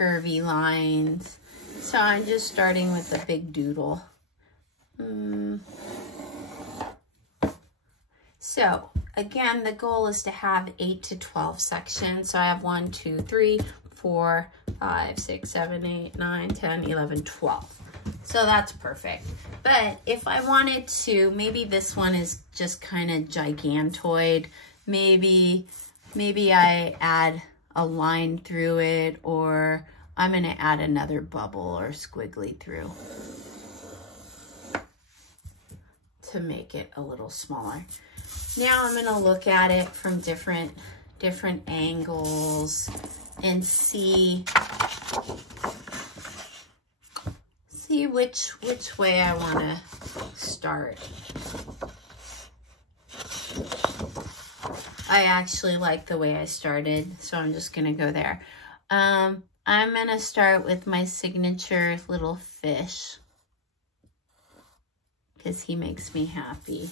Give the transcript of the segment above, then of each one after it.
curvy lines. So I'm just starting with a big doodle. So again, the goal is to have 8 to 12 sections. So I have 1, 2, 3, 4, 5, 6, 7, 8, 9, 10, 11, 12. So that's perfect. But if I wanted to, maybe this one is just kind of gigantoid. Maybe I add a line through it, or I'm going to add another bubble or squiggly through to make it a little smaller. Now I'm going to look at it from different angles and see which way I want to start. I actually like the way I started, so I'm just going to go there. I'm going to start with my signature little fish because he makes me happy.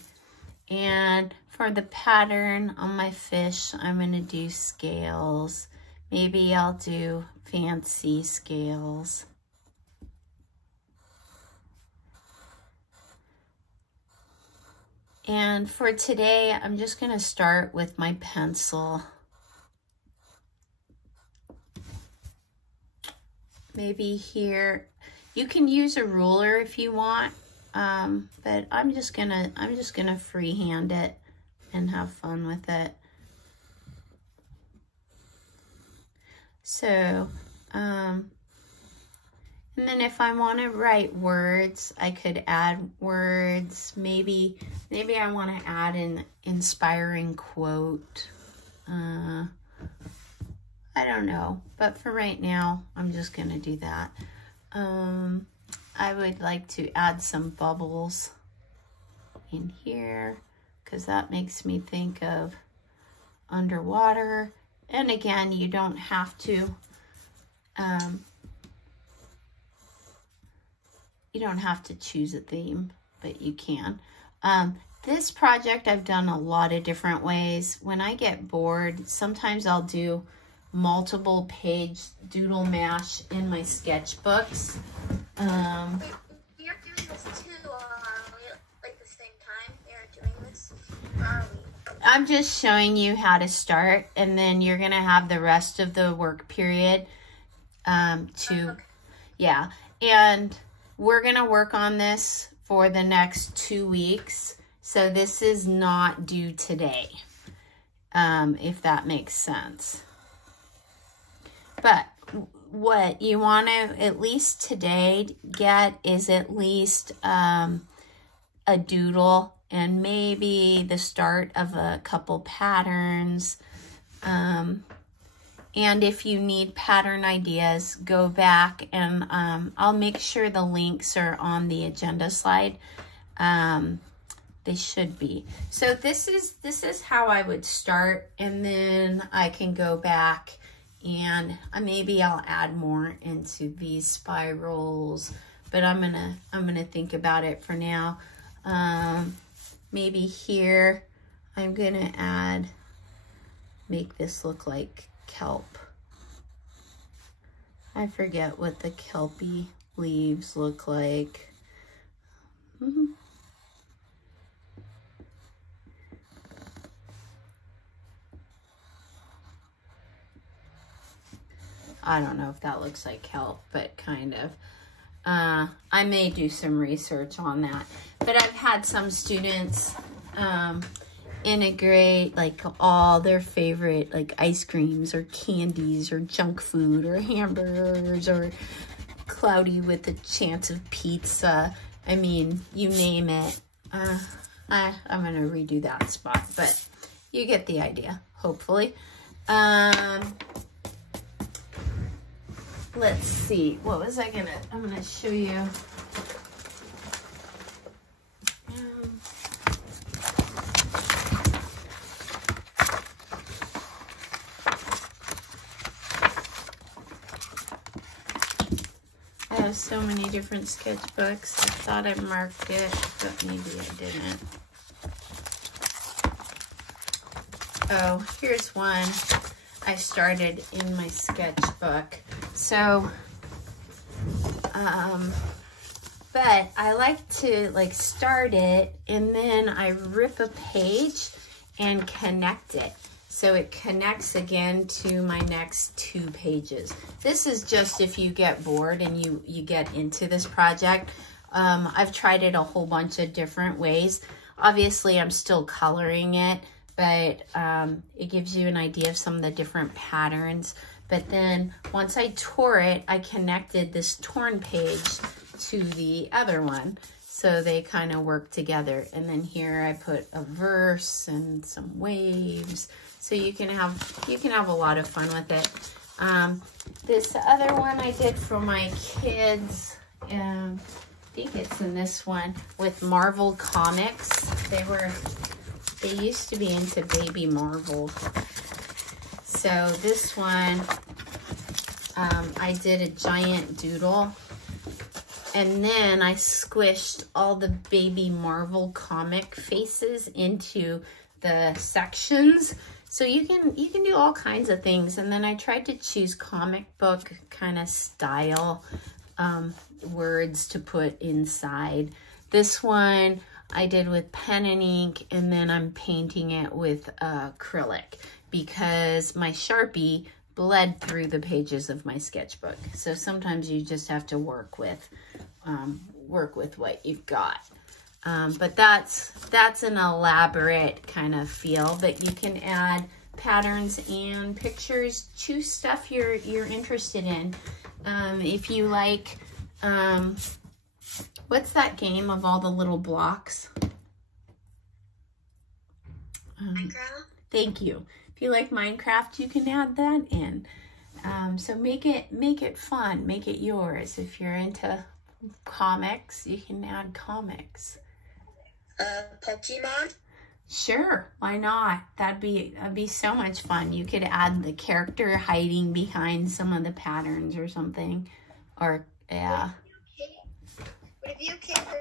And for the pattern on my fish, I'm going to do scales. Maybe I'll do fancy scales. And for today, I'm just going to start with my pencil. Maybe here, you can use a ruler if you want, but I'm just gonna freehand it and have fun with it. So, and then if I want to write words, I could add words. Maybe I want to add an inspiring quote. I don't know, but for right now, I'm just going to do that. I would like to add some bubbles in here because that makes me think of underwater. And again, you don't have to, choose a theme, but you can. This project I've done a lot of different ways. When I get bored, sometimes I'll do multiple page Doodle-Mash in my sketchbooks. You're doing this too, like the same time you're doing this? I'm just showing you how to start, and then you're gonna have the rest of the work period yeah, and we're gonna work on this for the next 2 weeks. So this is not due today, if that makes sense. But what you want to at least today get is at least a doodle and maybe the start of a couple patterns. And if you need pattern ideas, go back and I'll make sure the links are on the agenda slide. They should be. So this is how I would start, and then I can go back and maybe I'll add more into these spirals, but I'm gonna think about it for now. Maybe here I'm gonna make this look like kelp. I forget what the kelpy leaves look like. I don't know if that looks like kelp, but kind of. I may do some research on that. But I've had some students integrate like all their favorite like ice creams or candies or junk food or hamburgers or cloudy with a chance of pizza. I mean, you name it. I'm gonna redo that spot, but you get the idea, hopefully. Let's see, what was I'm gonna show you. I have so many different sketchbooks. I thought I marked it, but maybe I didn't. Oh, here's one I started in my sketchbook. So, but I like to like start it and then I rip a page and connect it. So it connects again to my next 2 pages. This is just if you get bored and you get into this project. I've tried it a whole bunch of different ways. Obviously, I'm still coloring it, but it gives you an idea of some of the different patterns. But then once I tore it, I connected this torn page to the other one. So they kind of work together. And then here I put a verse and some waves. So you can have a lot of fun with it. This other one I did for my kids, I think it's in this one, with Marvel Comics. They used to be into Baby Marvel. So this one, I did a giant doodle. And then I squished all the Baby Marvel comic faces into the sections. So you can do all kinds of things. And then I tried to choose comic book kind of style words to put inside. This one I did with pen and ink, and then I'm painting it with acrylic because my Sharpie bled through the pages of my sketchbook. So sometimes you just have to work with what you've got. But that's an elaborate kind of feel, but you can add patterns and pictures. Choose stuff you're interested in. If you like, what's that game of all the little blocks? Minecraft? Thank you. If you like Minecraft, you can add that in. So make it fun, make it yours. If you're into comics, you can add comics. Pokemon? Sure, why not? That'd be so much fun. You could add the character hiding behind some of the patterns or something. Or yeah. What if you came for